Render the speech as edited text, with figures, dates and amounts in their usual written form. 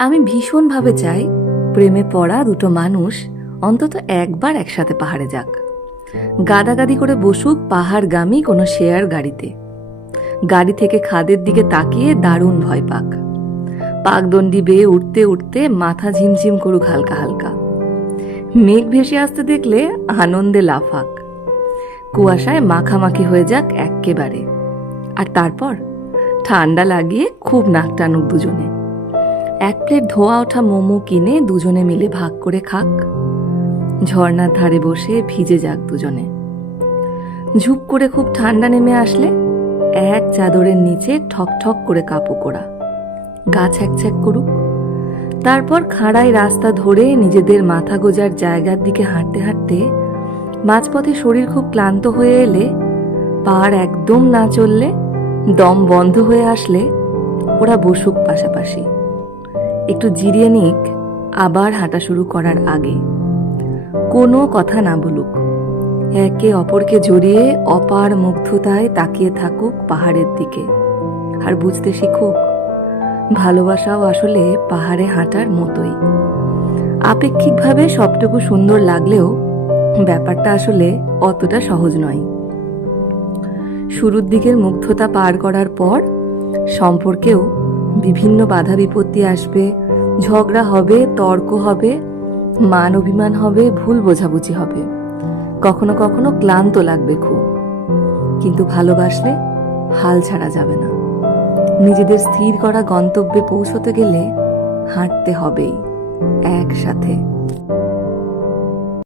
আমি ভীষণভাবে চাই প্রেমে পড়া দুটো মানুষ অন্তত একবার একসাথে পাহাড়ে যাক, গাদাগাদি করে বসুক পাহাড়গামী কোনো শেয়ার গাড়িতে, গাড়ি থেকে খাদের দিকে তাকিয়ে দারুণ ভয় পাক, পাকদণ্ডি বেয়ে উঠতে উঠতে মাথা ঝিমঝিম করুক হালকা হালকা, মেঘ ভেসে আসতে দেখলে আনন্দে লাফাক, কুয়াশায় মাখামাখি হয়ে যাক এক্কেবারে, আর তারপর ঠান্ডা লাগিয়ে খুব নাক টানুক দুজনে, এক প্লেট ধোয়া ওঠা মোমো কিনে দুজনে মিলে ভাগ করে খাক, ঝর্ণার ধারে বসে ভিজে যাক দুজনে, ঝুপ করে খুব ঠান্ডা নেমে আসলে এক চাদরের নিচে ঠক ঠক করে কাপড় কোড়া, গা ছ্যাক করুক, তারপর খাড়াই রাস্তা ধরে নিজেদের মাথা গোজার জায়গার দিকে হাঁটতে হাঁটতে মাঝপথে শরীর খুব ক্লান্ত হয়ে এলে, পাহাড় একদম না চললে, দম বন্ধ হয়ে আসলে ওরা বসুক পাশাপাশি, একটু জিরিয়ে নিক আবার হাঁটা শুরু করার আগে, কোনো কথা না বলুক, একে অপরকে জড়িয়ে অপার মুগ্ধতায় তাকিয়ে থাকুক পাহাড়ের দিকে, আর বুঝতে শিখুক ভালোবাসাও আসলে পাহাড়ে হাঁটার মতোই, আপেক্ষিকভাবে সবটুকু সুন্দর লাগলেও ব্যাপারটা আসলে অতটা সহজ নয়। শুরুর দিকের মুগ্ধতা পার করার পর সম্পর্কেও বিভিন্ন বাধা বিপত্তি আসবে, ঝগড়া হবে, তর্ক হবে, মান অভিমান হবে, ভুল বোঝাবুঝি হবে, কখনো কখনো ক্লান্ত লাগবে খুব, কিন্তু ভালোবাসলে হাল ছাড়া যাবে না। নিজেদের স্থির করা গন্তব্যে পৌঁছতে গেলে হাঁটতে হবেই একসাথে।